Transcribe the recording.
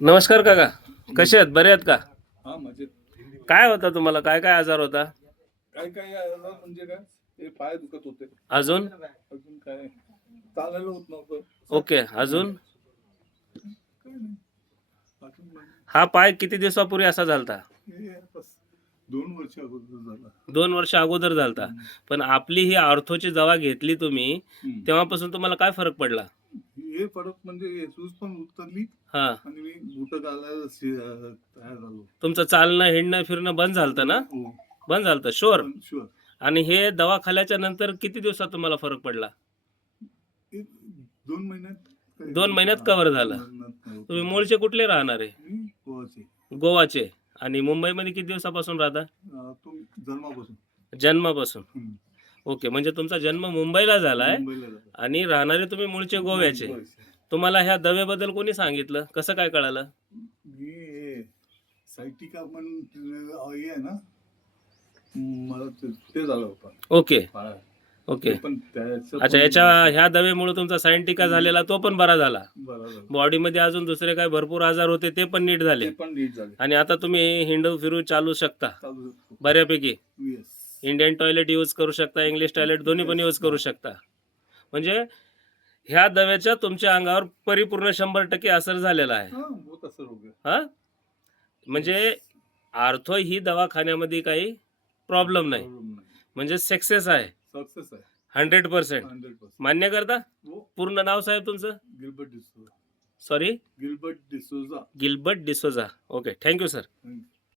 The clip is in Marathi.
नमस्कार काका, कसे आहेत? बरे आहेत का? हा मजेत. काय होता तुम्हाला? काय काय आजार होता? काय काय आजार म्हणजे काय, ते पाय दुखत होते. अजून? अजून काय, चालायला होत नव्हतं. ओके, अजून? काय नाही. अजून म्हणजे हा पाय किती दिवसापूर्वी असा झालता? हे बस 2 वर्ष अगोदर झाला. 2 वर्ष अगोदर झालता. पण आपली ही ऑर्थोची दवा घेतली तुम्ही, हम्म. तेव्हापासून तुम्हाला काय फरक पडला? हे फरक म्हणजे हे सूज पण उतरली हा, आणि मी बुट घालायला तयार झालो. तुमचं चालणं, हिंडणं, फिरणं बंद झालतं ना? हो, बंद झालतं, शुअर? शुअर. आणि हे दवा खाल्ल्याच्या नंतर किती दिवसात तुम्हाला फरक पडला? 2 महिन्यात. 2 महिन्यात कव्हर झालं. तुम्ही मूळचे कुठले राहणारे? मी गोवाचे. गोवाचे. आणि मुंबईमध्ये किती दिवसापासून राहता? तो जन्मापासून. जन्मापासून. हम्म. ओके, म्हणजे तुमचा जन्म मुंबईला झालाय मुंबईला झाला. आणि राहणारे तुम्ही मूळचे गोव्याचे. तुम्हाला ह्या दव्याबद्दल कोणी सांगितलं? कसं काय कळालं? मी सायटिका पण हे आहे ना, मला ते झालं होतं. ओके पायात. ओके. ते पण त्याचं अच्छा, पण याच्या ह्या दवेमुळे तुमचा सायंटिका झालेला तो पण बरा झाला. बरं झालं. बॉडीमध्ये अजून दुसरे काय भरपूर आजार होते ते पण नीट झाले. ते पण नीट झाले. आणि आता तुम्ही हिंडू फिरू चालू शकता चालू शकतो. बऱ्यापैकी. येस. इंडियन टॉयलेट यूज करू शकता, इंग्लिश टॉयलेट दोन्ही पण यूज करू शकता. म्हणजे ह्या दव्याचा तुमच्या अंगावर परिपूर्ण 100% असर झालेला आहे. हा, होत असं रोग. हा, म्हणजे आर्थो ही दवाखान्यामध्ये काही प्रॉब्लेम नाही, म्हणजे सक्सेस आहे. सक्सेस आहे. 100%. 100%. मान्य करता? हो. पूर्ण नाव साहेब तुमचं? Gilbert D'Souza. Sorry, Gilbert D'Souza. Gilbert D'Souza. Okay, thank you sir. Thank you.